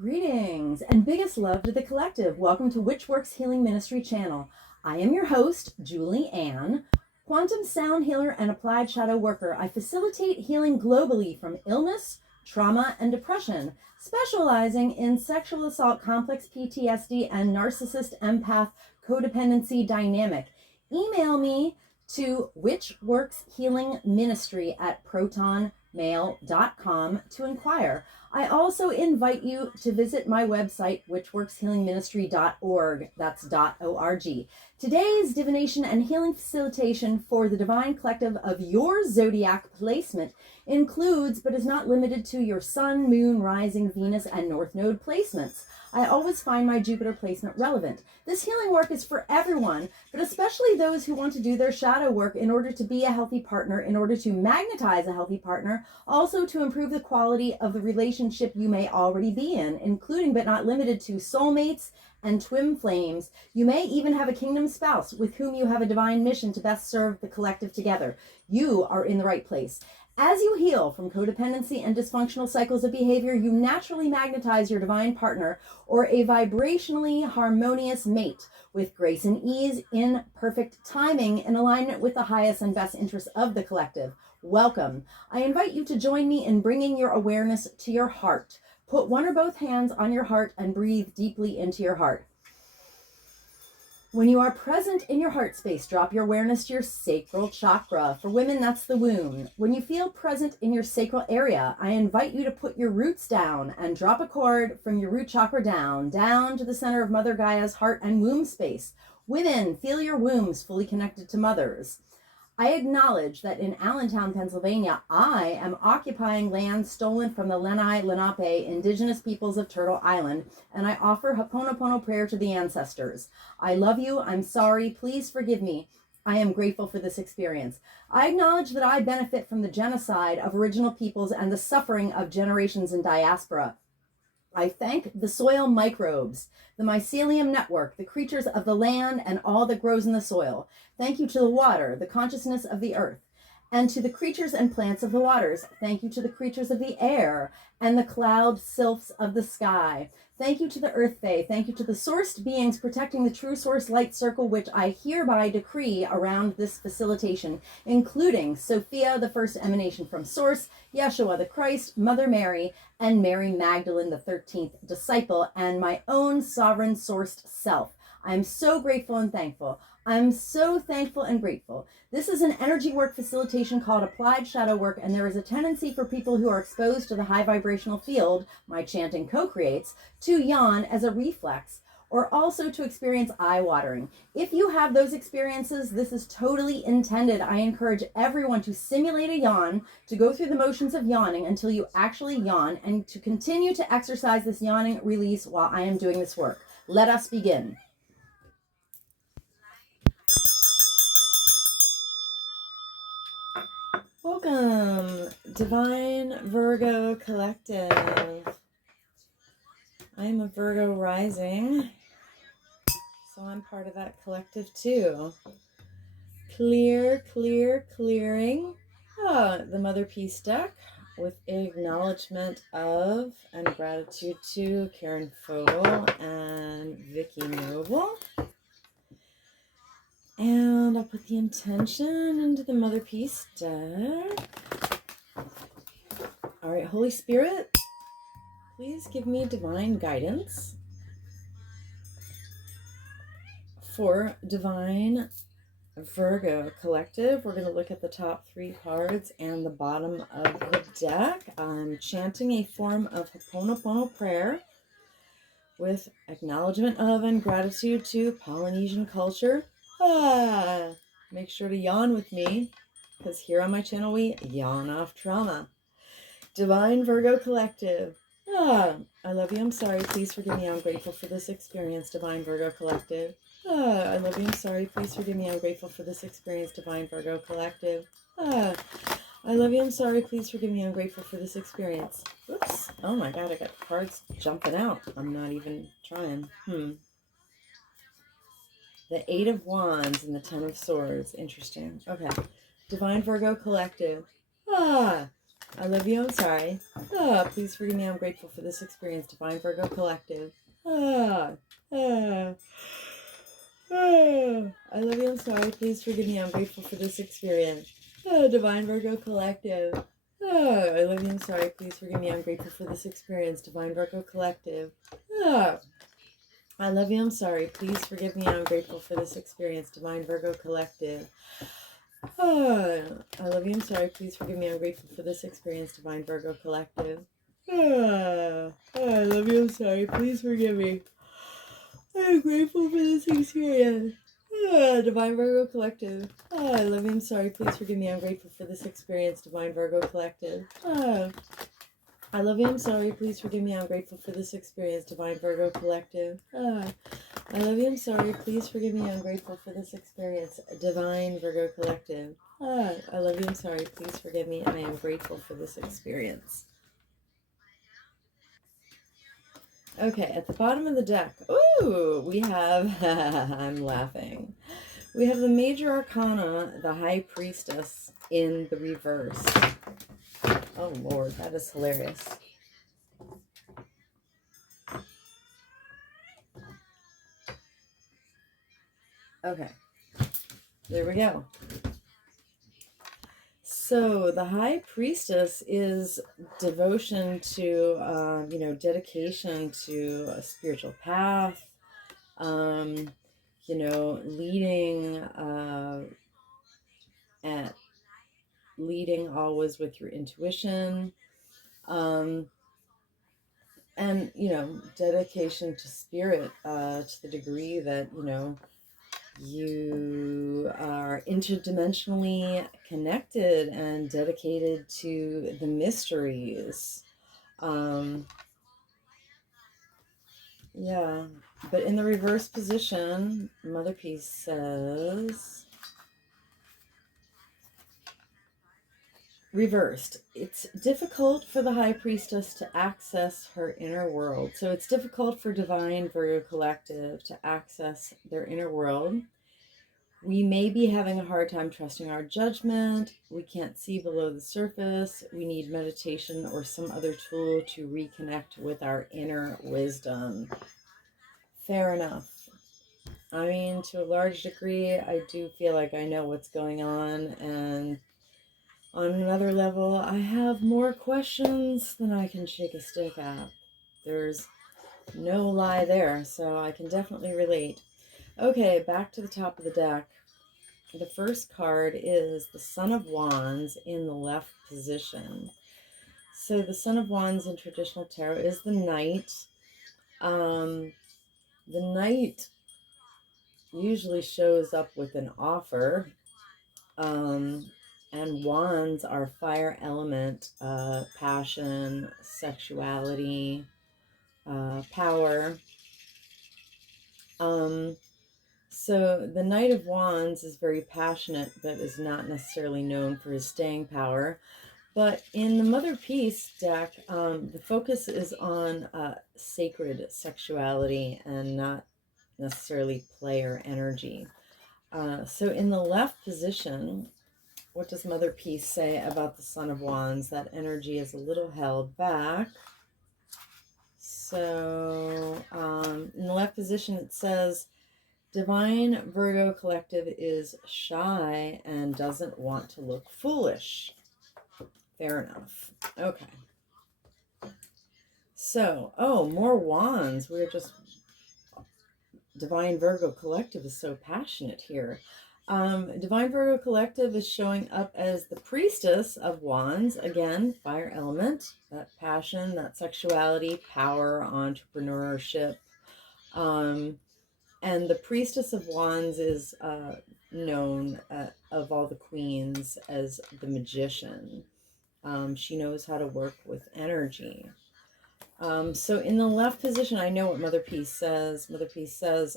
Greetings and biggest love to the collective. Welcome to Witchworks Healing Ministry channel. I am your host, Julie Ann, quantum sound healer and applied shadow worker. I facilitate healing globally from illness, trauma, and depression, specializing in sexual assault, complex PTSD, and narcissist empath codependency dynamic. Email me to witchworkshealingministry@protonmail.com to inquire. I also invite you to visit my website, witchworkshealingministry.org. That's .org. Today's divination and healing facilitation for the divine collective of your zodiac placement includes, but is not limited to, your sun, moon, rising, Venus, and north node placements. I always find my Jupiter placement relevant. This healing work is for everyone, but especially those who want to do their shadow work in order to be a healthy partner, in order to magnetize a healthy partner, also to improve the quality of the relationship you may already be in, including but not limited to soulmates and twin flames. You may even have a kingdom spouse with whom you have a divine mission to best serve the collective together. You are in the right place. As you heal from codependency and dysfunctional cycles of behavior, you naturally magnetize your divine partner or a vibrationally harmonious mate with grace and ease, in perfect timing, in alignment with the highest and best interests of the collective. Welcome. I invite you to join me in bringing your awareness to your heart. Put one or both hands on your heart and breathe deeply into your heart. When you are present in your heart space, drop your awareness to your sacral chakra. For women, that's the womb. When you feel present in your sacral area, I invite you to put your roots down and drop a cord from your root chakra down to the center of Mother Gaia's heart and womb space. Women, feel your wombs fully connected to mothers. I acknowledge that in Allentown, Pennsylvania, I am occupying land stolen from the Lenni Lenape indigenous peoples of Turtle Island, and I offer Ho'oponopono prayer to the ancestors. I love you. I'm sorry. Please forgive me. I am grateful for this experience. I acknowledge that I benefit from the genocide of original peoples and the suffering of generations in diaspora. I thank the soil microbes, the mycelium network, the creatures of the land, and all that grows in the soil. Thank you to the water, the consciousness of the earth, and to the creatures and plants of the waters. Thank you to the creatures of the air and the cloud sylphs of the sky. Thank you to the earth fae. Thank you to the sourced beings protecting the true source light circle, which I hereby decree around this facilitation, including Sophia, the first emanation from source, Yeshua the Christ, Mother Mary, and Mary Magdalene, the 13th disciple, and my own sovereign sourced self. I'm so grateful and thankful. I'm so thankful and grateful. This is an energy work facilitation called applied shadow work, and there is a tendency for people who are exposed to the high vibrational field my chanting co-creates to yawn as a reflex, or also to experience eye watering. If you have those experiences, this is totally intended. I encourage everyone to simulate a yawn, to go through the motions of yawning until you actually yawn, and to continue to exercise this yawning release while I am doing this work. Let us begin. Welcome, Divine Virgo Collective. I am a Virgo rising, so I'm part of that collective too. Clearing. The Mother Peace deck with acknowledgement of and gratitude to Karen Fogel and Vicky Noble. And I'll put the intention into the Mother Peace deck. All right, Holy Spirit, please give me divine guidance for Divine Virgo Collective. We're going to look at the top 3 cards and the bottom of the deck. I'm chanting a form of Ho'oponopono prayer with acknowledgement of and gratitude to Polynesian culture. Make sure to yawn with me, because here on my channel we yawn off trauma. Divine Virgo Collective. I love you. I'm sorry. Please forgive me. I'm grateful for this experience, Divine Virgo Collective. I love you. I'm sorry. Please forgive me. I'm grateful for this experience, Divine Virgo Collective. I love you. I'm sorry. Please forgive me. I'm grateful for this experience. Oops. Oh my God. I got cards jumping out. I'm not even trying. The 8 of Wands and the 10 of Swords. Interesting. Okay. Divine Virgo Collective. I love you. I'm sorry. Please forgive me. I'm grateful for this experience. Divine Virgo Collective. I love you. I'm sorry. Please forgive me. I'm grateful for this experience. Divine Virgo Collective. I love you. I'm sorry. Please forgive me. I'm grateful for this experience. Divine Virgo Collective. I love you. I'm sorry. Please forgive me. I'm grateful for this experience. Divine Virgo Collective. I love you. I'm sorry. Please forgive me. I'm grateful for this experience. Divine Virgo Collective. I love you. I'm sorry. Please forgive me. I'm grateful for this experience. Divine Virgo Collective. I love you. I'm sorry. Please forgive me. I'm grateful for this experience. Divine Virgo Collective. I love you. I'm sorry. Please forgive me. I'm grateful for this experience. Divine Virgo Collective. I love you. I'm sorry. Please forgive me. I'm grateful for this experience. Divine Virgo Collective. I love you. I'm sorry. Please forgive me. I am grateful for this experience. Okay, at the bottom of the deck, ooh, we have, I'm laughing. We have the Major Arcana, the High Priestess, in the reverse. Oh, Lord, that is hilarious. Okay, there we go. So the High Priestess is devotion to, dedication to a spiritual path, leading always with your intuition, and dedication to spirit, to the degree that you are interdimensionally connected and dedicated to the mysteries. Yeah, but in the reverse position, Mother Peace says, reversed, it's difficult for the High Priestess to access her inner world. So it's difficult for Divine Virgo Collective to access their inner world. We may be having a hard time trusting our judgment. We can't see below the surface. We need meditation or some other tool to reconnect with our inner wisdom. Fair enough. I mean, to a large degree, I do feel like I know what's going on, and on another level, I have more questions than I can shake a stick at. There's no lie there, so I can definitely relate. Okay, back to the top of the deck. The first card is the Son of Wands in the left position. So the Son of Wands in traditional tarot is the Knight. The Knight usually shows up with an offer. And wands are fire element, passion, sexuality, power. So the Knight of Wands is very passionate, but is not necessarily known for his staying power. But in the Mother Peace deck, the focus is on sacred sexuality and not necessarily player energy. So in the left position, what does Mother Peace say about the Son of Wands? That energy is a little held back. So in the left position, it says, Divine Virgo Collective is shy and doesn't want to look foolish. Fair enough. Okay. So, more wands. We're just... Divine Virgo Collective is so passionate here. Divine Virgo Collective is showing up as the Priestess of Wands. Again, fire element, that passion, that sexuality, power, entrepreneurship. And the Priestess of Wands is known of all the queens as the Magician. She knows how to work with energy. So in the left position, I know what Mother Peace says. Mother Peace says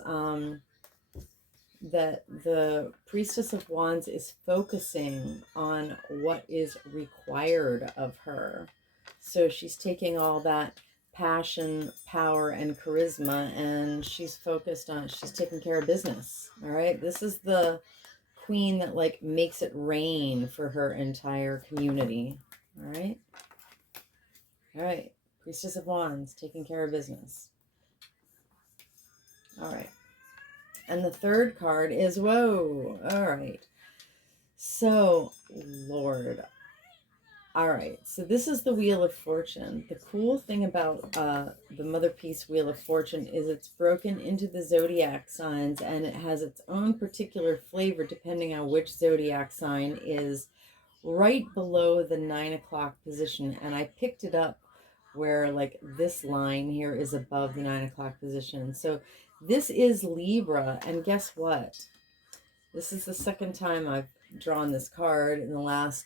that the Priestess of Wands is focusing on what is required of her. So she's taking all that passion, power, and charisma, and she's focused on, she's taking care of business. All right. This is the queen that makes it rain for her entire community. All right. All right. Priestess of Wands, taking care of business. All right. And the third card is, whoa. All right. So, Lord. All right. So this is the Wheel of Fortune. The cool thing about the Mother Piece Wheel of Fortune is it's broken into the zodiac signs, and it has its own particular flavor depending on which zodiac sign is right below the 9 o'clock position. And I picked it up where like this line here is above the 9 o'clock position. So this is Libra, and guess what? This is the second time I've drawn this card in the last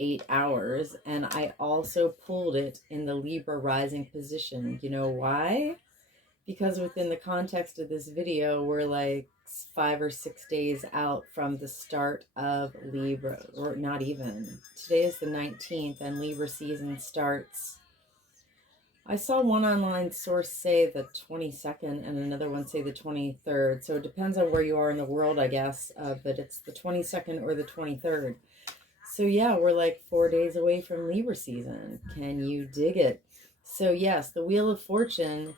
8 hours, and I also pulled it in the Libra rising position. You know why? Because within the context of this video, we're like 5 or 6 days out from the start of Libra, or not even. Today is the 19th, and Libra season starts. I saw one online source say the 22nd and another one say the 23rd. So it depends on where you are in the world, I guess, but it's the 22nd or the 23rd. So yeah, we're like 4 days away from Libra season. Can you dig it? So yes, the Wheel of Fortune.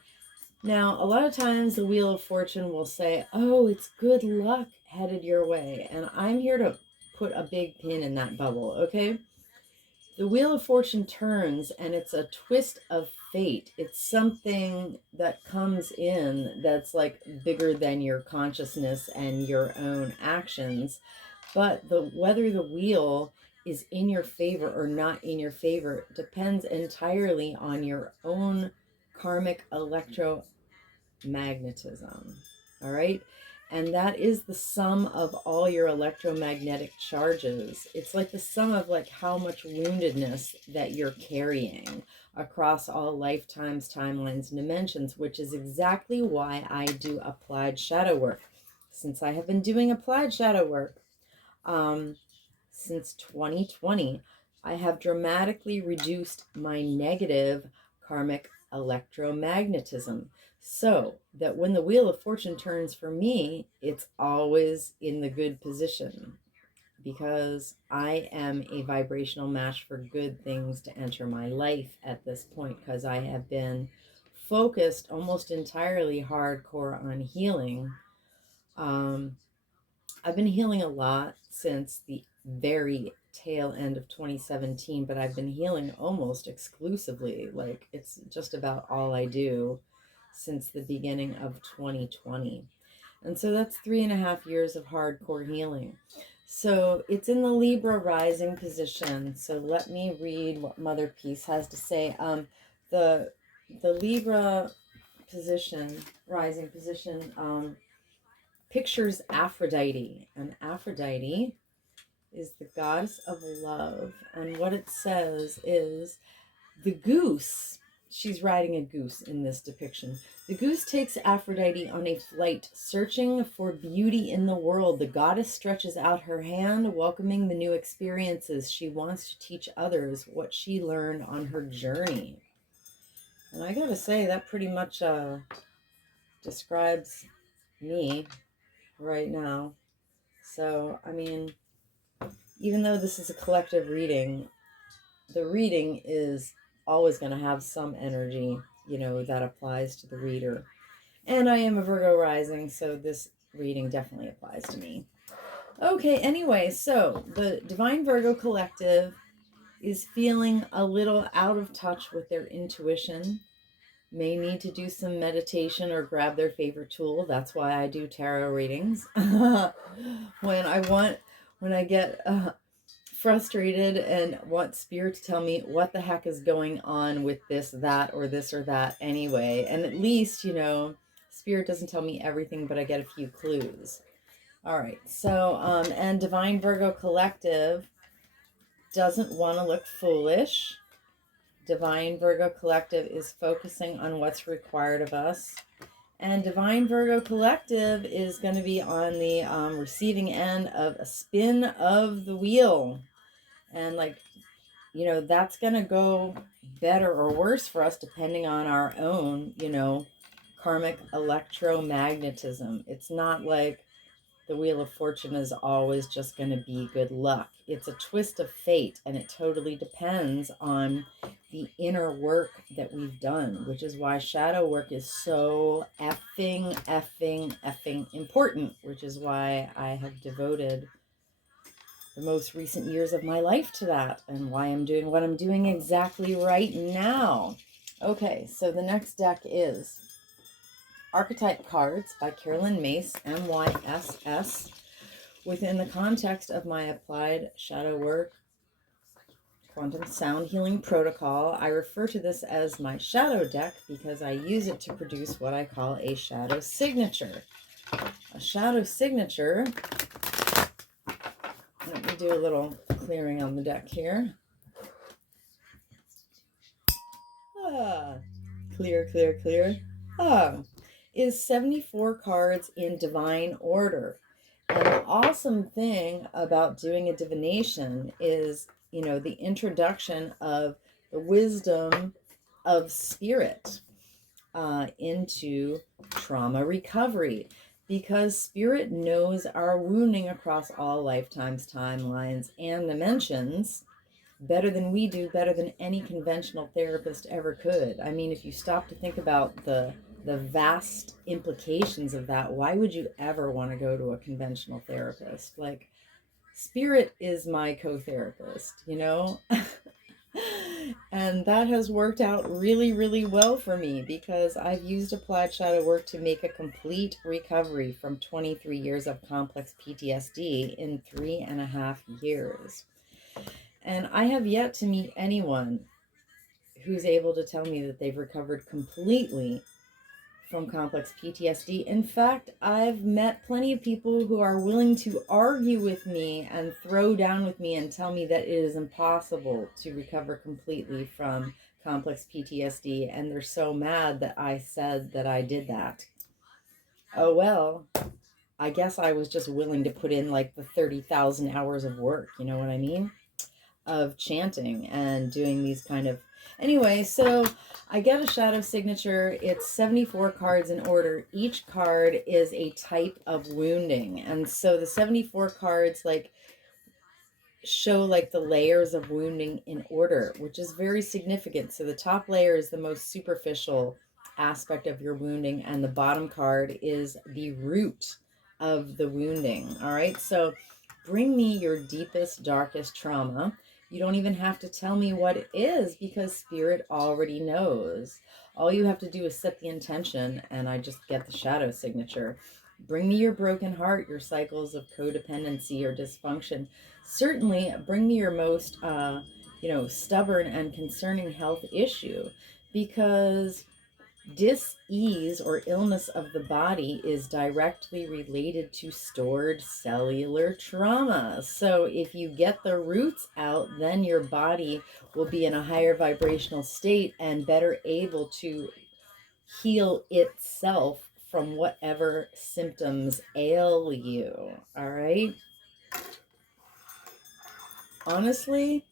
Now, a lot of times the Wheel of Fortune will say, oh, it's good luck headed your way. And I'm here to put a big pin in that bubble, okay? The Wheel of Fortune turns, and it's a twist of fate. It's something that comes in that's like bigger than your consciousness and your own actions. But whether the wheel is in your favor or not in your favor depends entirely on your own karmic electromagnetism. All right? And that is the sum of all your electromagnetic charges. It's like the sum of like how much woundedness that you're carrying across all lifetimes, timelines, and dimensions, which is exactly why I do applied shadow work. Since I have been doing applied shadow work since 2020, I have dramatically reduced my negative karmic electromagnetism, so that when the Wheel of Fortune turns for me, it's always in the good position, because I am a vibrational match for good things to enter my life at this point, because I have been focused almost entirely hardcore on healing. I've been healing a lot since the very tail end of 2017, but I've been healing almost exclusively. Like, it's just about all I do since the beginning of 2020. And so that's 3.5 years of hardcore healing. So it's in the Libra rising position. So let me read what Mother Peace has to say. The Libra position, rising position, pictures Aphrodite, and Aphrodite is the goddess of love. And what it says is the goose, she's riding a goose in this depiction. The goose takes Aphrodite on a flight, searching for beauty in the world. The goddess stretches out her hand, welcoming the new experiences. She wants to teach others what she learned on her journey. And I gotta say, that pretty much describes me right now. So, I mean, even though this is a collective reading, the reading is always going to have some energy, you know, that applies to the reader. And I am a Virgo rising, so this reading definitely applies to me. Okay, anyway, so the Divine Virgo Collective is feeling a little out of touch with their intuition, may need to do some meditation or grab their favorite tool. That's why I do tarot readings. when I get frustrated and want Spirit to tell me what the heck is going on with this, that, or this or that anyway. And at least, you know, Spirit doesn't tell me everything, but I get a few clues. All right, so, and Divine Virgo Collective doesn't want to look foolish. Divine Virgo Collective is focusing on what's required of us. And Divine Virgo Collective is going to be on the receiving end of a spin of the wheel. And like, you know, that's going to go better or worse for us depending on our own, you know, karmic electromagnetism. It's not like the Wheel of Fortune is always just going to be good luck. It's a twist of fate, and it totally depends on the inner work that we've done, which is why shadow work is so effing important, which is why I have devoted the most recent years of my life to that, and why I'm doing what I'm doing exactly right now. Okay, so the next deck is Archetype Cards by Carolyn Mace, MYSS. Within the context of my applied shadow work quantum sound healing protocol, I refer to this as my shadow deck because I use it to produce what I call a shadow signature. A shadow signature, let me do a little clearing on the deck here. Clear. Is 74 cards in divine order. And the awesome thing about doing a divination is, the introduction of the wisdom of spirit into trauma recovery, because spirit knows our wounding across all lifetimes, timelines, and dimensions better than we do, better than any conventional therapist ever could. I mean, if you stop to think about the vast implications of that, why would you ever want to go to a conventional therapist? Like, spirit is my co-therapist, And that has worked out really, really well for me because I've used applied shadow work to make a complete recovery from 23 years of complex PTSD in 3.5 years. And I have yet to meet anyone who's able to tell me that they've recovered completely from complex PTSD. In fact, I've met plenty of people who are willing to argue with me and throw down with me and tell me that it is impossible to recover completely from complex PTSD. And they're so mad that I said that I did that. Oh, well, I guess I was just willing to put in like the 30,000 hours of work. You know what I mean? Of chanting and doing these kind of... Anyway, so I get a shadow signature. It's 74 cards in order. Each card is a type of wounding. And so the 74 cards show like the layers of wounding in order, which is very significant. So the top layer is the most superficial aspect of your wounding, and the bottom card is the root of the wounding. All right, so bring me your deepest, darkest trauma. You don't even have to tell me what it is because spirit already knows. All you have to do is set the intention, and I just get the shadow signature. Bring me your broken heart, your cycles of codependency or dysfunction. Certainly bring me your most, stubborn and concerning health issue, because dis-ease or illness of the body is directly related to stored cellular trauma. So if you get the roots out, then your body will be in a higher vibrational state and better able to heal itself from whatever symptoms ail you. All right? Honestly,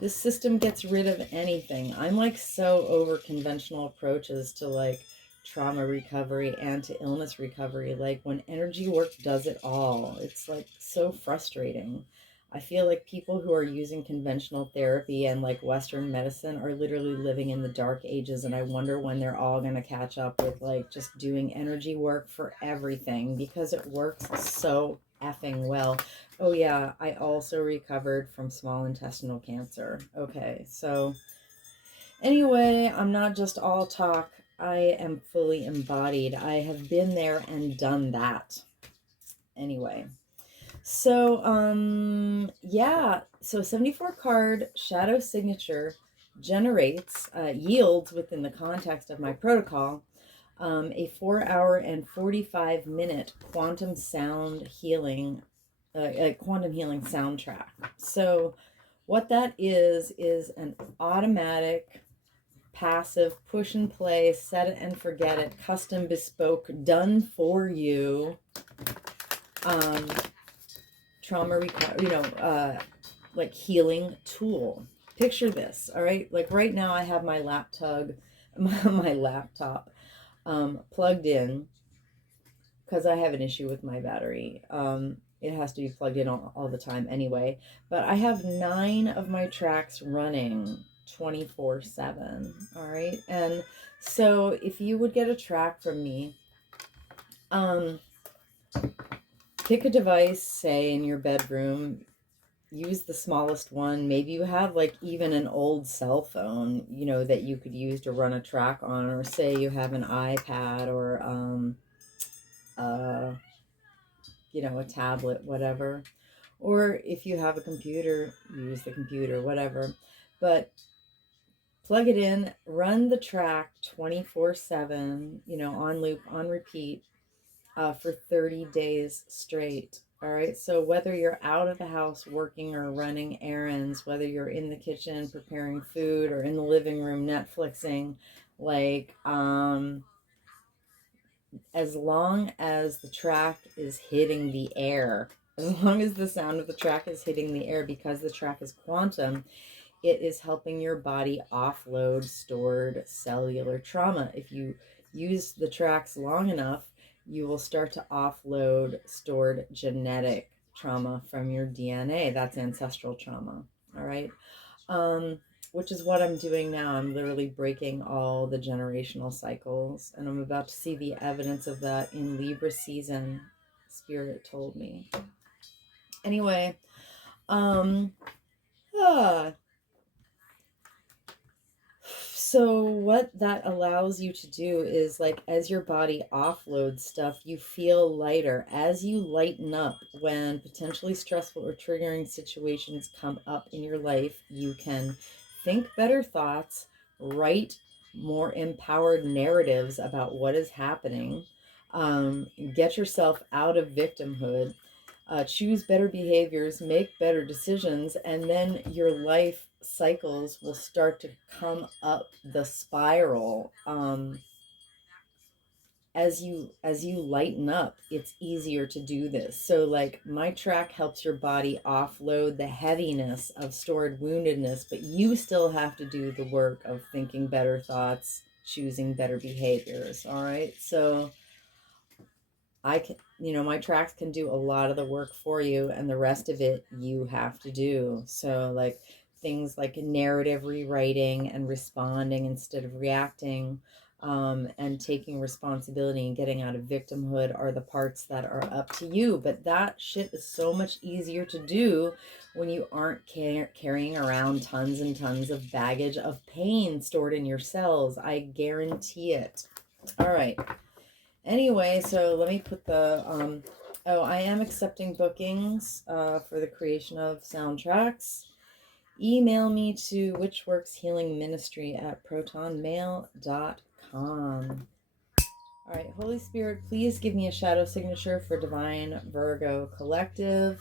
this system gets rid of anything. I'm like so over conventional approaches to like trauma recovery and to illness recovery. Like when energy work does it all, it's like so frustrating. I feel like people who are using conventional therapy and like Western medicine are literally living in the dark ages, and I wonder when they're all going to catch up with like just doing energy work for everything, because it works so effing well. Oh yeah, I also recovered from small intestinal cancer. Okay, so anyway, I'm not just all talk. I am fully embodied. I have been there and done that. Anyway, so so 74 card shadow signature generates, yields within the context of my protocol, a 4-hour and 45-minute quantum sound healing, a quantum healing soundtrack. So what that is an automatic, passive, push and play, set it and forget it, custom, bespoke, done for you, trauma like healing tool. Picture this, all right? Like right now I have my laptop plugged in, because I have an issue with my battery. It has to be plugged in all the time anyway. But I have 9 of my tracks running 24/7. All right. And so if you would get a track from me, pick a device, say in your bedroom, use the smallest one. Maybe you have like even an old cell phone, you know, that you could use to run a track on, or say you have an iPad or, you know, a tablet, whatever. Or if you have a computer, use the computer, whatever. But plug it in, run the track 24/7, you know, on loop, on repeat, for 30 days straight. All right. So whether you're out of the house working or running errands, whether you're in the kitchen preparing food or in the living room Netflixing, like, as long as the track is hitting the air, as long as the sound of the track is hitting the air, because the track is quantum, it is helping your body offload stored cellular trauma. If you use the tracks long enough, you will start to offload stored genetic trauma from your DNA. That's ancestral trauma. All right. Which is what I'm doing now. I'm literally breaking all the generational cycles, and I'm about to see the evidence of that in Libra season, Spirit told me. Anyway, so what that allows you to do is, like, as your body offloads stuff, you feel lighter. As you lighten up when potentially stressful or triggering situations come up in your life, you can think better thoughts, write more empowered narratives about what is happening, get yourself out of victimhood, choose better behaviors, make better decisions, and then your life cycles will start to come up the spiral. As you lighten up, it's easier to do this. So like my track helps your body offload the heaviness of stored woundedness, but you still have to do the work of thinking better thoughts, choosing better behaviors. All right. So I can, you know, my tracks can do a lot of the work for you, and the rest of it you have to do. So like things like narrative rewriting and responding instead of reacting, and taking responsibility and getting out of victimhood are the parts that are up to you. But that shit is so much easier to do when you aren't carrying around tons and tons of baggage of pain stored in your cells. I guarantee it. All right. Anyway, so let me put the, I am accepting bookings for the creation of soundtracks. Email me to witchworkshealingministry@protonmail.com. All right, Holy Spirit, please give me a shadow signature for Divine Virgo Collective,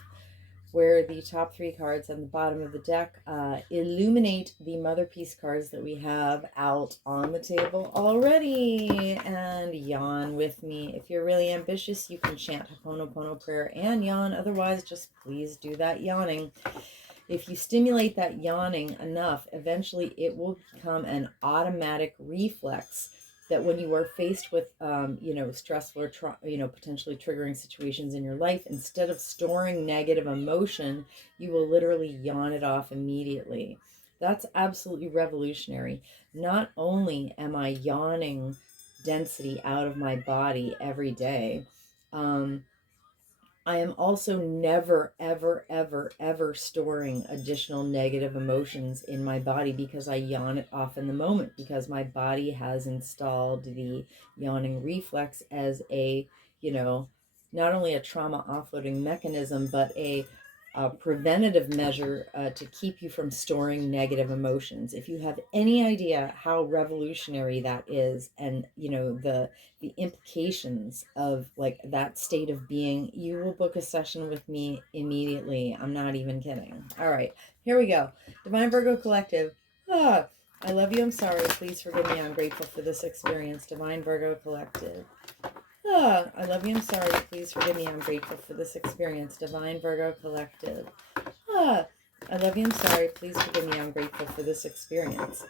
where the top 3 cards on the bottom of the deck illuminate the Mother Peace cards that we have out on the table already. And yawn with me. If you're really ambitious, you can chant Ho'oponopono prayer and yawn. Otherwise, just please do that yawning. If you stimulate that yawning enough, eventually it will become an automatic reflex that when you are faced with, stressful or, potentially triggering situations in your life, instead of storing negative emotion, you will literally yawn it off immediately. That's absolutely revolutionary. Not only am I yawning density out of my body every day, I am also never, ever, ever, ever storing additional negative emotions in my body because I yawn it off in the moment, because my body has installed the yawning reflex as a, not only a trauma offloading mechanism, but a preventative measure to keep you from storing negative emotions. If you have any idea how revolutionary that is, and the implications of like that state of being, you will book a session with me immediately. I'm not even kidding. All right, here we go. Divine Virgo Collective. I love you. I'm sorry. Please forgive me. I'm grateful for this experience. Divine Virgo Collective. I love you. I'm sorry. Please forgive me. I'm grateful for this experience. Divine Virgo Collective. I love you. I'm sorry. Please forgive me. I'm grateful for this experience.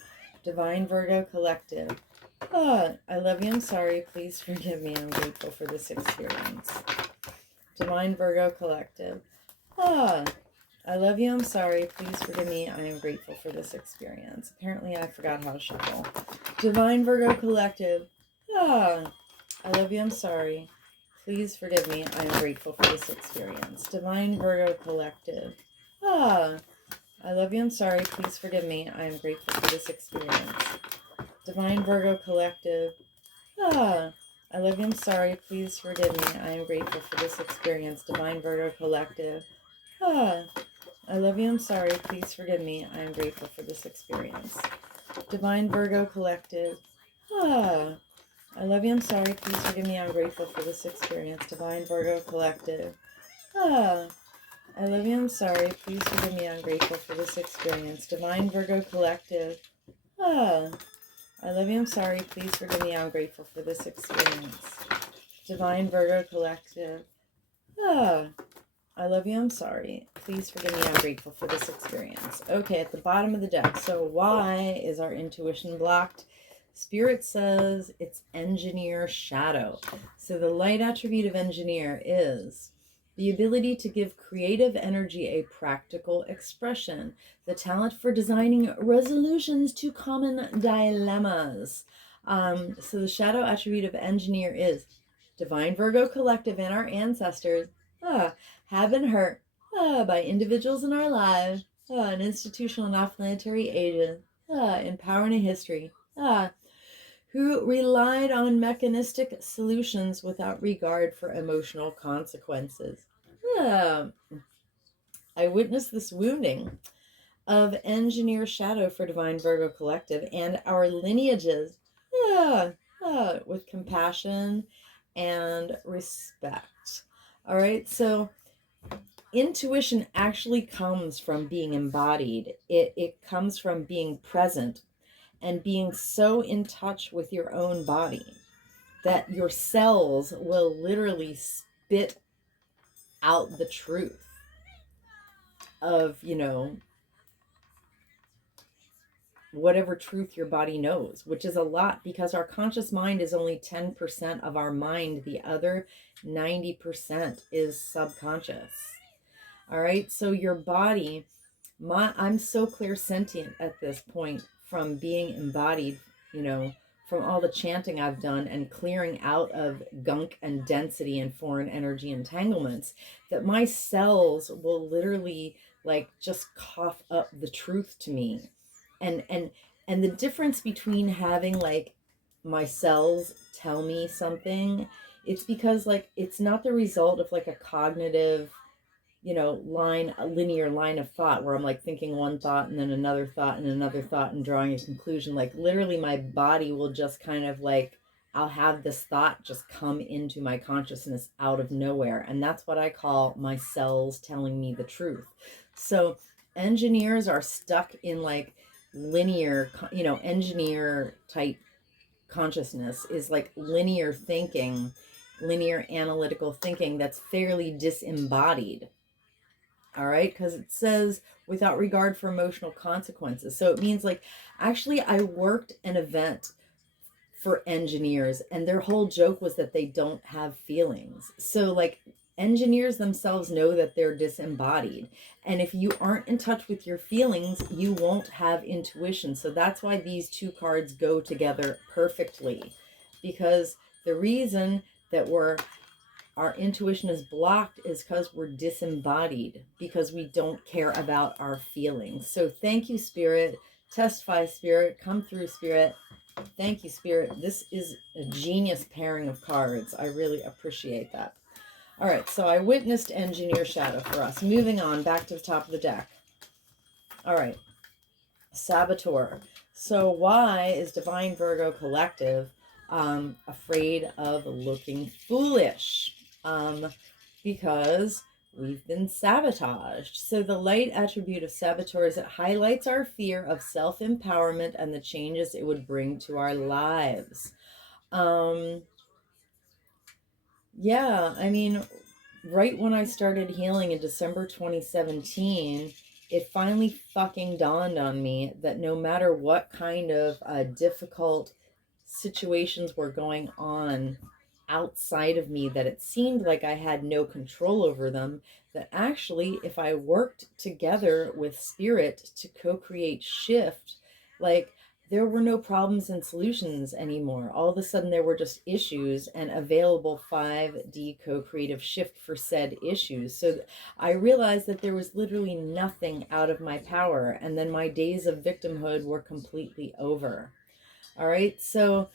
Divine Virgo Collective. I love you, I'm sorry, please forgive me, I'm grateful for this experience. Divine Virgo Collective. I love you, I'm sorry, please forgive me, I am grateful for this experience. Apparently I forgot how to shuffle. Divine Virgo Collective. I love you, I'm sorry, please forgive me, I am grateful for this experience. Divine Virgo Collective. I love you, I'm sorry, please forgive me, I am grateful for this experience. Divine Virgo Collective. I love you, I'm sorry, please forgive me, I am grateful for this experience. Divine Virgo Collective. I love you, I'm sorry, please forgive me, I am grateful for this experience. Divine Virgo Collective. I love you, I'm sorry, please forgive me, I'm grateful for this experience. Divine Virgo Collective. I love you, I'm sorry, please forgive me, I'm grateful for this experience. Divine Virgo Collective. I love you, I'm sorry, please forgive me, I'm grateful for this experience. Divine Virgo Collective. I love you, I'm sorry, please forgive me, I'm grateful for this experience. Okay, at the bottom of the deck, so why is our intuition blocked? Spirit says it's engineer shadow. So the light attribute of engineer is the ability to give creative energy a practical expression, the talent for designing resolutions to common dilemmas. So the shadow attribute of engineer is Divine Virgo Collective and our ancestors have been hurt by individuals in our lives, an institutional and non-planetary agent, in power and in history, who relied on mechanistic solutions without regard for emotional consequences. I witnessed this wounding of engineer shadow for Divine Virgo Collective and our lineages with compassion and respect. All right, so intuition actually comes from being embodied. It comes from being present and being so in touch with your own body that your cells will literally spit out the truth of, whatever truth your body knows, which is a lot because our conscious mind is only 10% of our mind. The other 90% is subconscious. All right, so your body, I'm so clairsentient at this point from being embodied, from all the chanting I've done and clearing out of gunk and density and foreign energy entanglements, that my cells will literally just cough up the truth to me. And the difference between having my cells tell me something, it's because it's not the result of a cognitive a linear line of thought where I'm thinking one thought and then another thought and another thought and drawing a conclusion. Literally my body will just kind of I'll have this thought just come into my consciousness out of nowhere. And that's what I call my cells telling me the truth. So engineers are stuck in linear, engineer type consciousness is linear thinking, linear analytical thinking that's fairly disembodied. All right, because it says without regard for emotional consequences. So it means actually I worked an event for engineers and their whole joke was that they don't have feelings. So engineers themselves know that they're disembodied, and if you aren't in touch with your feelings, you won't have intuition. So that's why these two cards go together perfectly, because the reason that our intuition is blocked is because we're disembodied, because we don't care about our feelings. So thank you, Spirit. Testify, Spirit. Come through, Spirit. Thank you, Spirit. This is a genius pairing of cards. I really appreciate that. All right, so I witnessed engineer shadow for us. Moving on, back to the top of the deck. All right, saboteur. So why is Divine Virgo Collective afraid of looking foolish? Because we've been sabotaged. So the light attribute of saboteur is it highlights our fear of self-empowerment and the changes it would bring to our lives. Yeah, I mean, right when I started healing in December 2017, it finally fucking dawned on me that no matter what kind of difficult situations were going on outside of me that it seemed like I had no control over them, that actually, if I worked together with spirit to co-create shift, like there were no problems and solutions anymore. All of a sudden, there were just issues and available 5D co-creative shift for said issues. So I realized that there was literally nothing out of my power. And then my days of victimhood were completely over. All right. So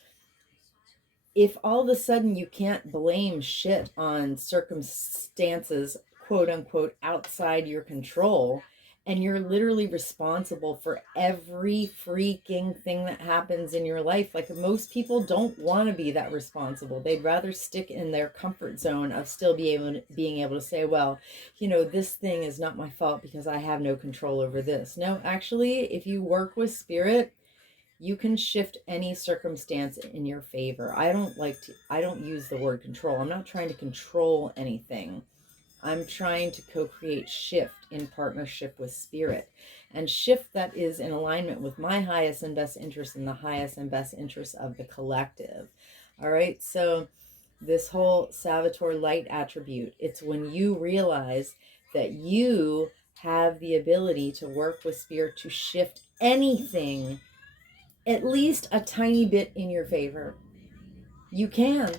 if all of a sudden you can't blame shit on circumstances, quote unquote, outside your control, and you're literally responsible for every freaking thing that happens in your life, like most people don't want to be that responsible. They'd rather stick in their comfort zone of still being able to say, well, this thing is not my fault because I have no control over this. No, actually, if you work with spirit, you can shift any circumstance in your favor. I don't use the word control. I'm not trying to control anything. I'm trying to co-create shift in partnership with spirit, and shift that is in alignment with my highest and best interest and the highest and best interest of the collective. All right. So this whole Saboteur light attribute, it's when you realize that you have the ability to work with spirit to shift anything at least a tiny bit in your favor. You can.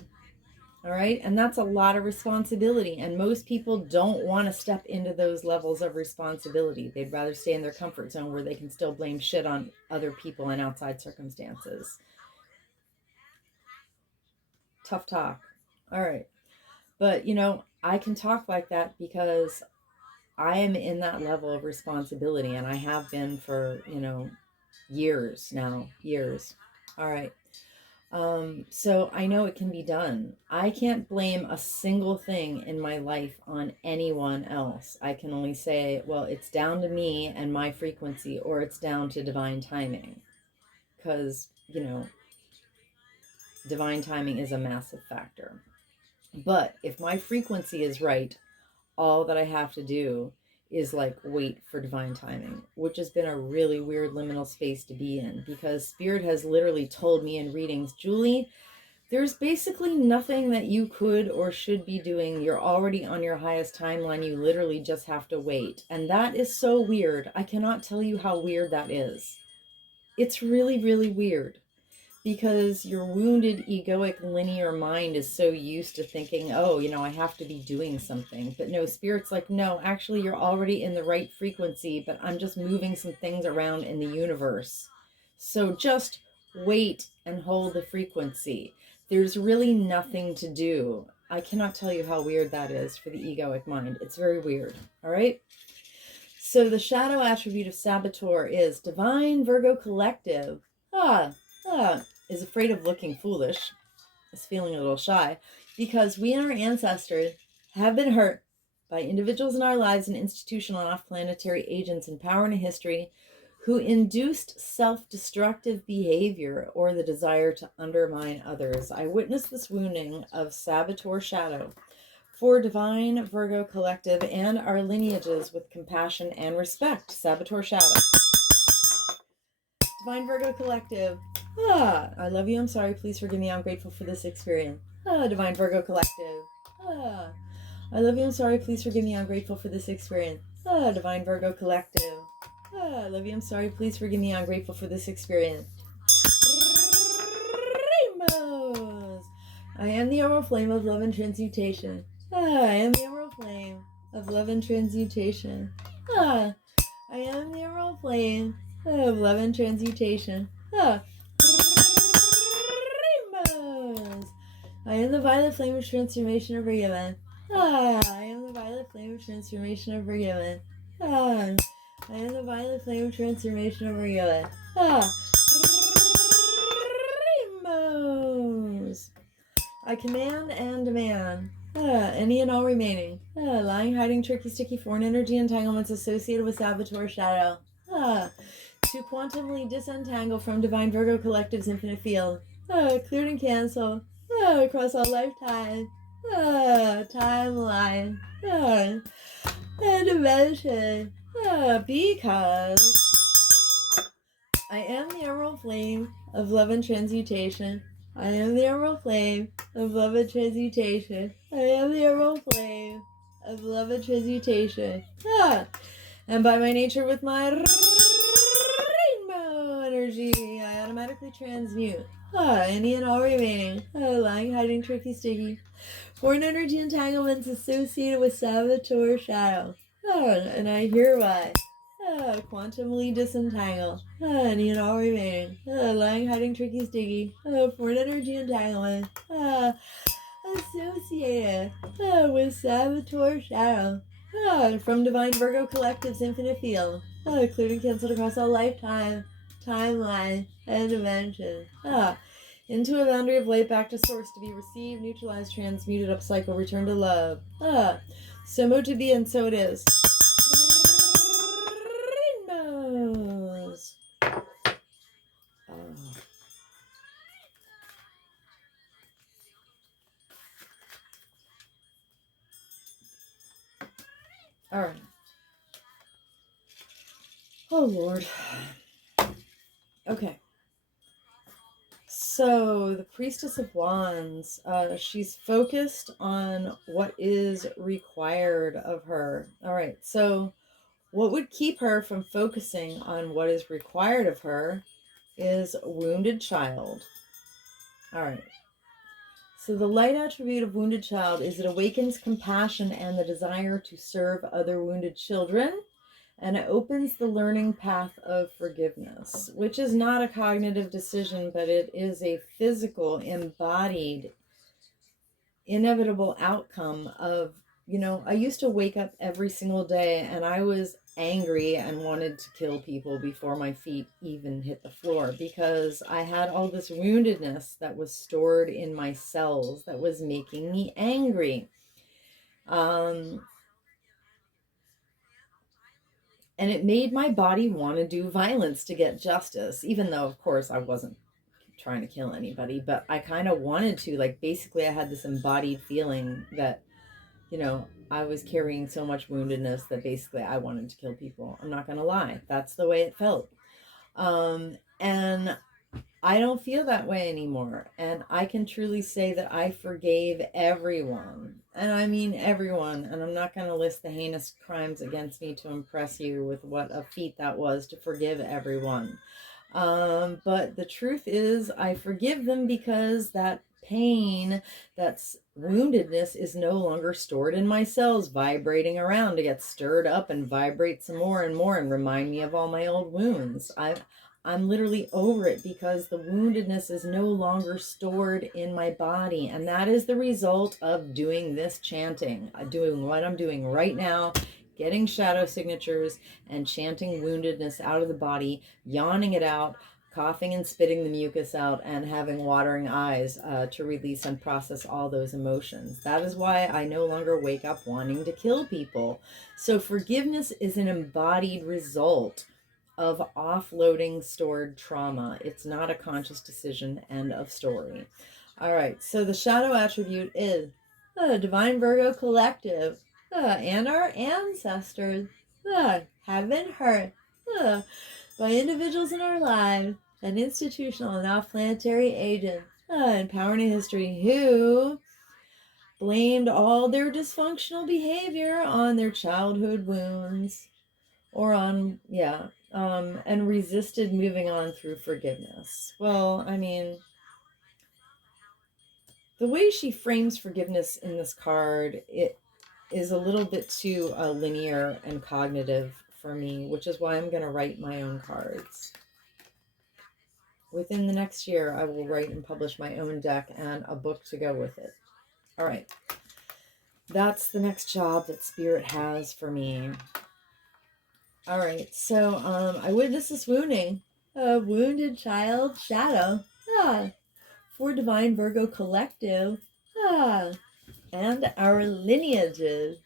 All right. And that's a lot of responsibility. And most people don't want to step into those levels of responsibility. They'd rather stay in their comfort zone where they can still blame shit on other people and outside circumstances. Tough talk. All right. But, I can talk like that because I am in that level of responsibility, and I have been for, years now. Years. All right. So I know it can be done. I can't blame a single thing in my life on anyone else. I can only say, well, it's down to me and my frequency, or it's down to divine timing. Because, divine timing is a massive factor. But if my frequency is right, all that I have to do is wait for divine timing, which has been a really weird liminal space to be in, because spirit has literally told me in readings, Julie, there's basically nothing that you could or should be doing. You're already on your highest timeline. You literally just have to wait. And that is so weird. I cannot tell you how weird that is. It's really, really weird, because your wounded, egoic, linear mind is so used to thinking, oh, I have to be doing something. But no, spirit's like, no, actually, you're already in the right frequency, but I'm just moving some things around in the universe. So just wait and hold the frequency. There's really nothing to do. I cannot tell you how weird that is for the egoic mind. It's very weird. All right. So the shadow attribute of Saboteur is divine Virgo collective. Is afraid of looking foolish, is feeling a little shy, because we and our ancestors have been hurt by individuals in our lives and institutional and off-planetary agents in power and history who induced self-destructive behavior or the desire to undermine others. I witnessed this wounding of Saboteur shadow for divine Virgo collective and our lineages with compassion and respect. Saboteur shadow. Divine Virgo collective. I love you. I'm sorry. Please forgive me. I'm grateful for this experience. Divine Virgo collective. I love you. I'm sorry. Please forgive me. I'm grateful for this experience. Divine Virgo collective. I love you. I'm sorry. Please forgive me. I'm grateful for this experience. Rainbows. I am the emerald flame of love and transmutation. I am the emerald flame of love and transmutation. I am the emerald flame of love and transmutation. Rainbows. I am the violet flame of transformation of forgiven. I am the violet flame of transformation of forgiven. I am the violet flame of transformation of forgiven. Rainbows. I command and demand any and all remaining lying, hiding, tricky, sticky, foreign energy entanglements associated with Saboteur shadow to quantumly disentangle from divine Virgo collective's infinite field, cleared and canceled across all lifetime, timeline, and dimension, because I am the emerald flame of love and transmutation. I am the emerald flame of love and transmutation. I am the emerald flame of love and transmutation. And by my nature, with my rainbow energy, I automatically transmute any and all remaining lying, hiding, tricky, sticky foreign energy entanglements associated with saboteur shadow. And I hereby quantumly disentangle any and all remaining lying, hiding, tricky, sticky foreign energy entanglement associated with saboteur shadow from Divine Virgo Collective's infinite field, cleared and canceled across all lifetime, timeline, and dimension. Into a boundary of light back to source to be received, neutralized, transmuted, upcycle, return to love. So mo to be, and so it is. Rainbows. All right. Oh, Lord. Okay. So the Priestess of Wands, she's focused on what is required of her. All right. So what would keep her from focusing on what is required of her is wounded child. All right. So the light attribute of wounded child is it awakens compassion and the desire to serve other wounded children, and it opens the learning path of forgiveness, which is not a cognitive decision, but it is a physical, embodied, inevitable outcome of, I used to wake up every single day and I was angry and wanted to kill people before my feet even hit the floor because I had all this woundedness that was stored in my cells that was making me angry. And it made my body want to do violence to get justice, even though, of course, I wasn't trying to kill anybody, but I kind of wanted to. Like, basically, I had this embodied feeling that, I was carrying so much woundedness that basically I wanted to kill people. I'm not going to lie. That's the way it felt. And I don't feel that way anymore. And I can truly say that I forgave everyone. And I mean everyone. And I'm not going to list the heinous crimes against me to impress you with what a feat that was to forgive everyone. But the truth is I forgive them because that pain, that's woundedness, is no longer stored in my cells, vibrating around to get stirred up and vibrate some more and more and remind me of all my old wounds. I'm literally over it because the woundedness is no longer stored in my body. And that is the result of doing this chanting, doing what I'm doing right now, getting shadow signatures and chanting woundedness out of the body, yawning it out, coughing and spitting the mucus out, and having watering eyes to release and process all those emotions. That is why I no longer wake up wanting to kill people. So forgiveness is an embodied result of offloading stored trauma. It's not a conscious decision. End of story. All right, so the shadow attribute is Divine Virgo Collective and our ancestors have been hurt by individuals in our lives and institutional and off-planetary agents in power and history who blamed all their dysfunctional behavior on their childhood wounds or on, and resisted moving on through forgiveness. Well, I mean, the way she frames forgiveness in this card, it is a little bit too linear and cognitive for me, which is why I'm going to write my own cards. Within the next year, I will write and publish my own deck and a book to go with it. All right. That's the next job that Spirit has for me. All right. So I witnessed this wounding. A wounded child shadow. For Divine Virgo Collective. And our lineages.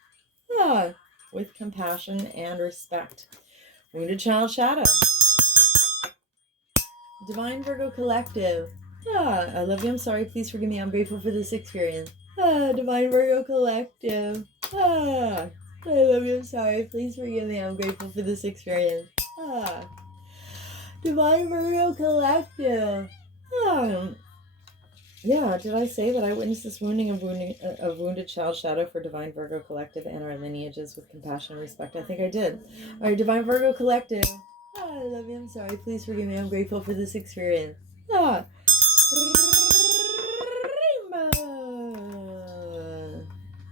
With compassion and respect. Wounded child shadow. Divine Virgo Collective. I love you. I'm sorry. Please forgive me. I'm grateful for this experience. Divine Virgo Collective. I love you. I'm sorry. Please forgive me. I'm grateful for this experience. Divine Virgo Collective. Yeah, did I say that I witnessed this wounding of wounded child shadow for Divine Virgo Collective and our lineages with compassion and respect? I think I did. All right, Divine Virgo Collective. I love you. I'm sorry. Please forgive me. I'm grateful for this experience. Ah.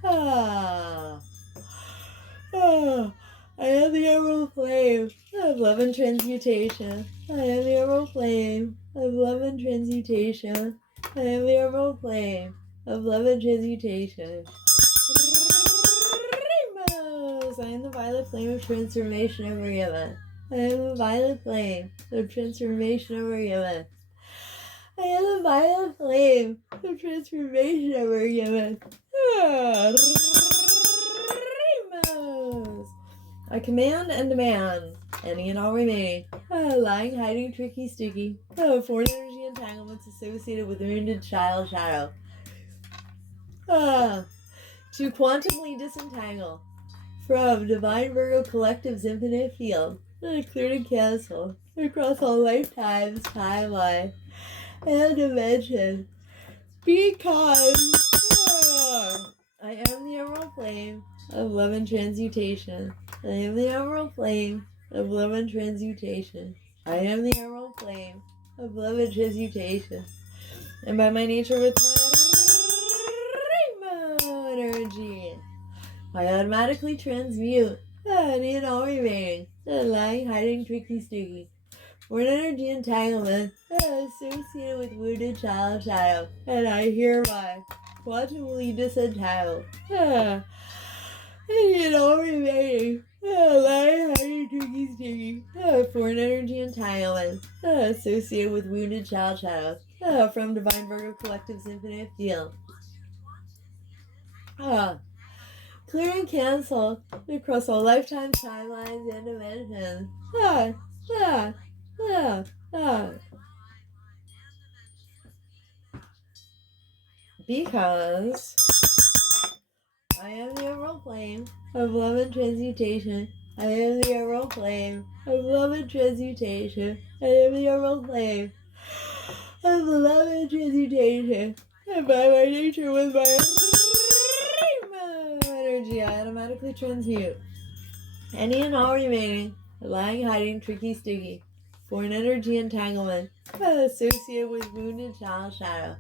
Ah. Ah. I am the emerald flame of love and transmutation. I am the emerald flame of love and transmutation. I am the emerald flame of love and transmutation. Rainbows! I am the violet flame of transformation over Yemen. I am the violet flame of transformation over Yemen. I am the violet flame of transformation over Yemen. Rainbows! I command and demand any and all remaining lying, hiding, tricky, sticky, foreign energy entanglements associated with wounded child shadow to quantumly disentangle from Divine Virgo Collective's infinite field, cleared and canceled across all lifetimes, timeline, and dimension, because I am the emerald flame of love and transmutation. I am the emerald flame of love and transmutation. I am the emerald flame of love and transmutation. And by my nature with my rainbow energy, I automatically transmute any and all remaining lying, hiding, tricky, sticky foreign energy entanglement associated with wounded child shadow, and I hereby quantumly disentangle any and all remaining lying, hiding, tricky, sticky foreign energy entanglement associated with wounded child shadow from Divine Virgo Collective's infinite field. Clear and cancel across all lifetimes, timelines, and dimensions. Because I am the emerald flame of love and transmutation. I am the emerald flame of love and transmutation. I am the emerald flame of love and transmutation. And by my nature, with my energy, I automatically transmute any and all remaining lying, hiding, tricky, sticky foreign energy entanglement associated with wounded child shadow.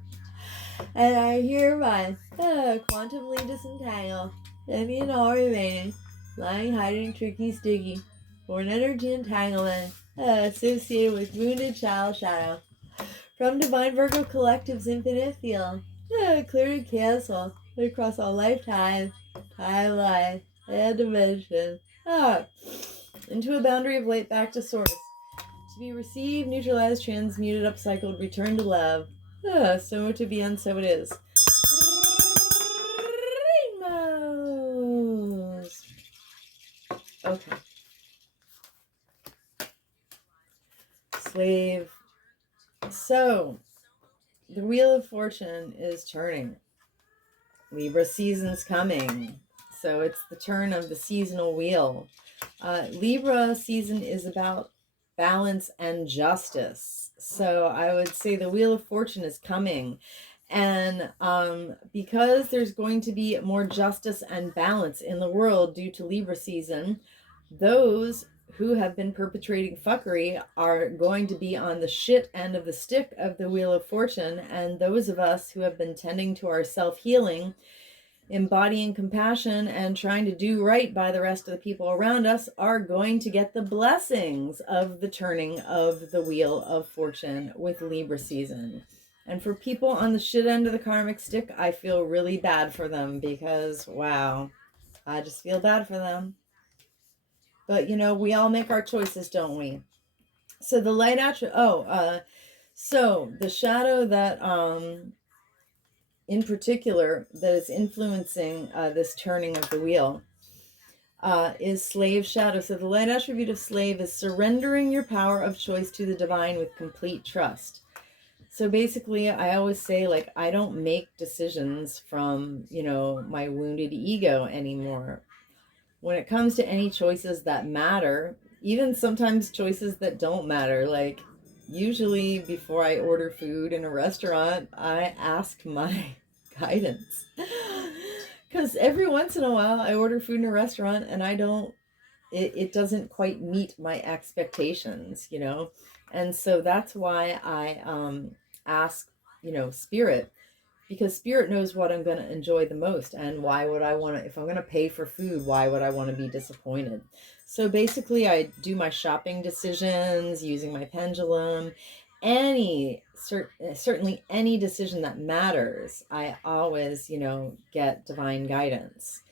And I hereby quantumly disentangle any and all remaining lying, hiding, tricky, sticky foreign energy entanglement associated with wounded child shadow from Divine Virgo Collective's infinite field, cleared and canceled across all lifetimes, timeline, and dimension. Into a boundary of light back to source. To be received, neutralized, transmuted, upcycled, returned to love. So to be and so it is. Rainbows. Okay. Slave. So, the Wheel of Fortune is turning. Libra season's coming. So it's the turn of the seasonal wheel. Libra season is about balance and justice. So I would say the Wheel of Fortune is coming. And because there's going to be more justice and balance in the world due to Libra season, those who have been perpetrating fuckery are going to be on the shit end of the stick of the Wheel of Fortune. And those of us who have been tending to our self-healing, embodying compassion, and trying to do right by the rest of the people around us are going to get the blessings of the turning of the Wheel of Fortune with Libra season. And for people on the shit end of the karmic stick, I feel really bad for them because, wow, I just feel bad for them. But, you know, we all make our choices, don't we? So the light attribute, so the shadow that, in particular, that is influencing this turning of the wheel is slave shadow. So the light attribute of slave is surrendering your power of choice to the divine with complete trust. So basically, I always say, like, I don't make decisions from, you know, my wounded ego anymore. When it comes to any choices that matter, even sometimes choices that don't matter. Like, usually before I order food in a restaurant, I ask my guidance. Because every once in a while I order food in a restaurant and it doesn't quite meet my expectations, you know? And so that's why I ask, spirit, because spirit knows what I'm going to enjoy the most, and why would I want to, if I'm going to pay for food, why would I want to be disappointed? So basically I do my shopping decisions using my pendulum. Certainly any decision that matters, I always, get divine guidance.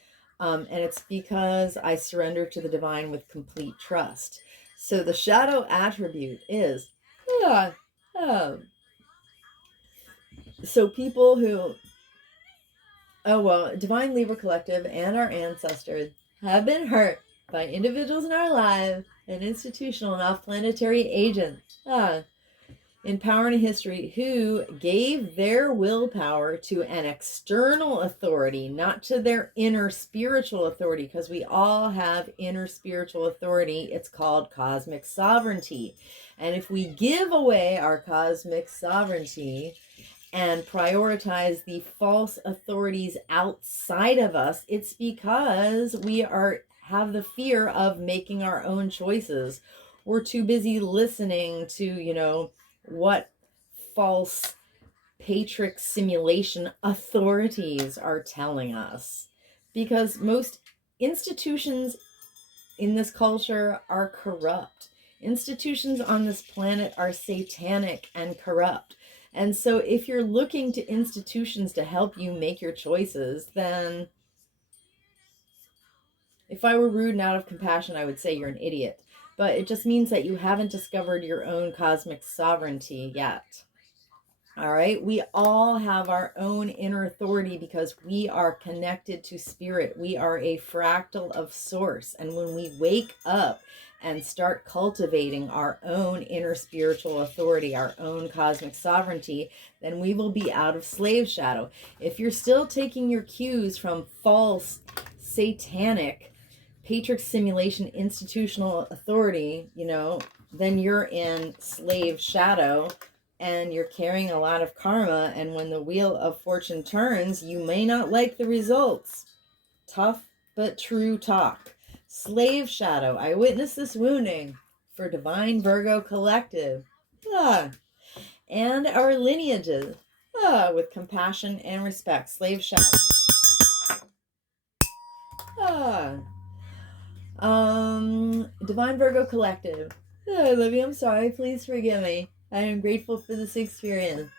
And it's because I surrender to the divine with complete trust. So the shadow attribute is, ah, ah. So people who, oh, well, Divine Libra Collective and our ancestors have been hurt by individuals in our lives and institutional and off-planetary agents in power and history who gave their willpower to an external authority, not to their inner spiritual authority, because we all have inner spiritual authority. It's called cosmic sovereignty. And if we give away our cosmic sovereignty and prioritize the false authorities outside of us, it's because we have the fear of making our own choices. We're too busy listening to, what false patriarch simulation authorities are telling us. Because most institutions in this culture are corrupt. Institutions on this planet are satanic and corrupt. And so if you're looking to institutions to help you make your choices, then if I were rude and out of compassion, I would say you're an idiot. But it just means that you haven't discovered your own cosmic sovereignty yet. All right. We all have our own inner authority because we are connected to spirit. We are a fractal of source. And when we wake up and start cultivating our own inner spiritual authority, our own cosmic sovereignty, then we will be out of slave shadow. If you're still taking your cues from false, satanic, patriarch simulation, institutional authority, then you're in slave shadow. And you're carrying a lot of karma, and when the wheel of fortune turns, you may not like the results. Tough but true talk. Slave shadow. I witnessed this wounding for Divine Virgo Collective. And our lineages. With compassion and respect. Slave shadow. Divine Virgo Collective. I love you. I'm sorry. Please forgive me. I am grateful for this experience.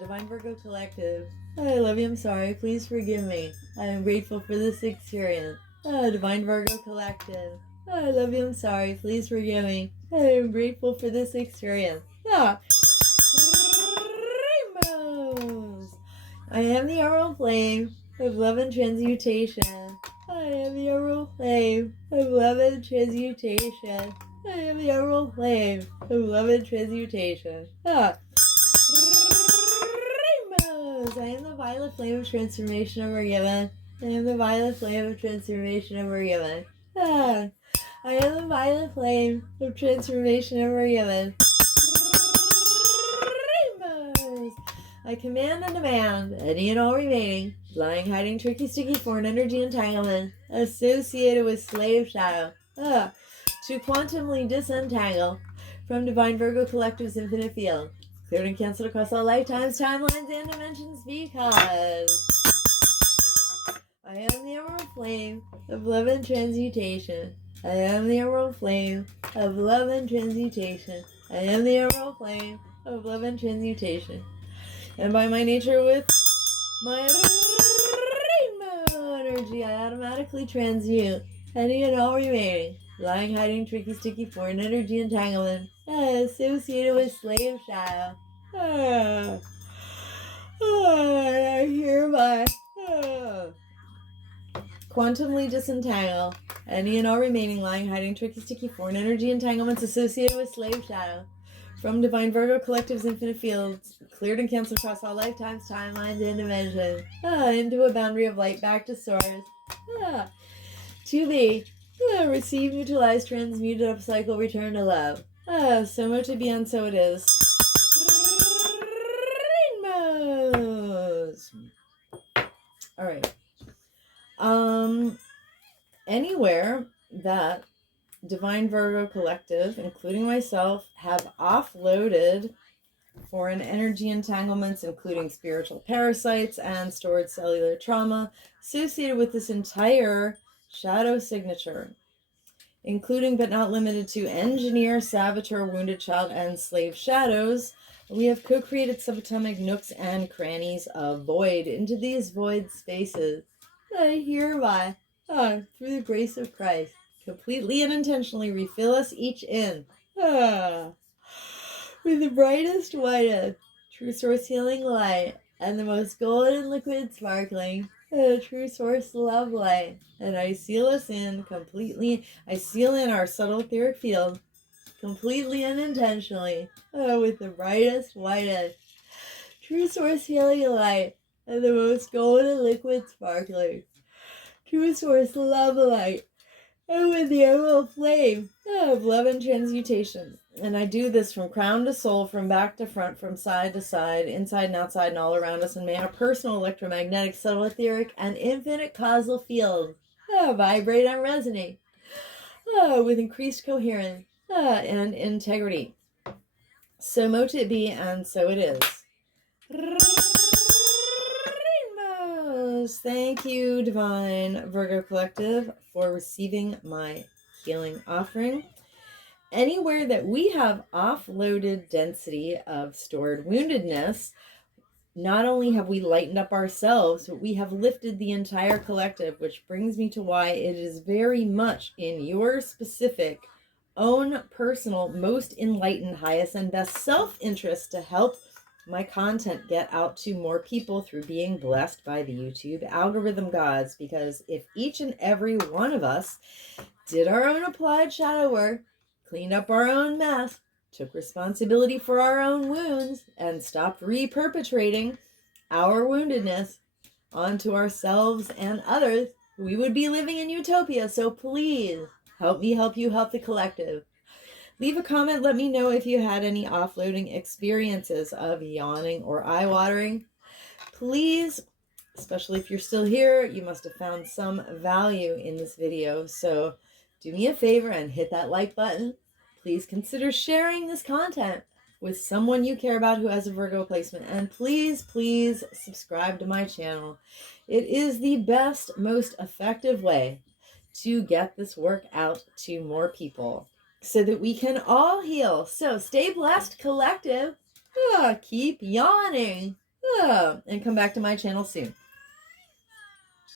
Divine Virgo Collective. I love you. I'm sorry. Please forgive me. I am grateful for this experience. Divine Virgo Collective. I love you. I'm sorry. Please forgive me. I am grateful for this experience. Rainbows. I am the auroral flame of love and transmutation. I am the auroral flame of love and transmutation. I am the emerald flame of love and transmutation. Rainbows! I am the violet flame of transformation over given. I am the violet flame of transformation over given. I am the violet flame of transformation over given. Rainbows! I command and demand any and all remaining lying, hiding, tricky, sticky, foreign energy entanglement associated with slave shadow. To quantumly disentangle from Divine Virgo Collective's infinite field, cleared and canceled across all lifetimes, timelines, and dimensions, because I am the emerald flame of love and transmutation. I am the emerald flame of love and transmutation. I am the emerald flame of love and transmutation. And by my nature with my rainbow energy, I automatically transmute any and all remaining lying, hiding, tricky, sticky, foreign energy entanglement associated with slave shadow. I hereby quantumly disentangle any and all remaining lying, hiding, tricky, sticky, foreign energy entanglements associated with slave shadow from Divine Virgo Collective's infinite fields, cleared and canceled across all lifetimes, timelines, and dimensions, into a boundary of light back to source, to be Receive, utilize, transmute, upcycle, return to love. So much to be, and so it is. Rainbows. All right. Anywhere that Divine Virgo Collective, including myself, have offloaded foreign energy entanglements, including spiritual parasites and stored cellular trauma associated with this entire shadow signature, including but not limited to engineer, saboteur, wounded child, and slave shadows. We have co-created subatomic nooks and crannies of void into these void spaces. I hereby, through the grace of Christ, completely and intentionally refill us each in with the brightest, whitest, true source healing light, and the most golden liquid sparkling, true source love light. And I seal us in completely. I seal in our subtle etheric field completely and intentionally with the brightest, whitest, true source healing light, and the most golden liquid sparkling, true source love light, and with the emerald flame of love and transmutation. And I do this from crown to soul, from back to front, from side to side, inside and outside, and all around us. And may our personal electromagnetic, subtle etheric, and infinite causal fields vibrate and resonate with increased coherence and integrity. So mote it be, and so it is. Rainbows. Thank you, Divine Virgo Collective, for receiving my healing offering. Anywhere that we have offloaded density of stored woundedness, not only have we lightened up ourselves, but we have lifted the entire collective, which brings me to why it is very much in your specific own personal, most enlightened, highest and best self-interest to help my content get out to more people through being blessed by the YouTube algorithm gods. Because if each and every one of us did our own applied shadow work, cleaned up our own mess, took responsibility for our own wounds, and stopped re-perpetrating our woundedness onto ourselves and others, we would be living in utopia. So please help me help you help the collective. Leave a comment. Let me know if you had any offloading experiences of yawning or eye-watering. Please, especially if you're still here, you must have found some value in this video. So do me a favor and hit that like button. Please consider sharing this content with someone you care about who has a Virgo placement. And please, please subscribe to my channel. It is the best, most effective way to get this work out to more people so that we can all heal. So stay blessed, collective. Keep yawning. And come back to my channel soon.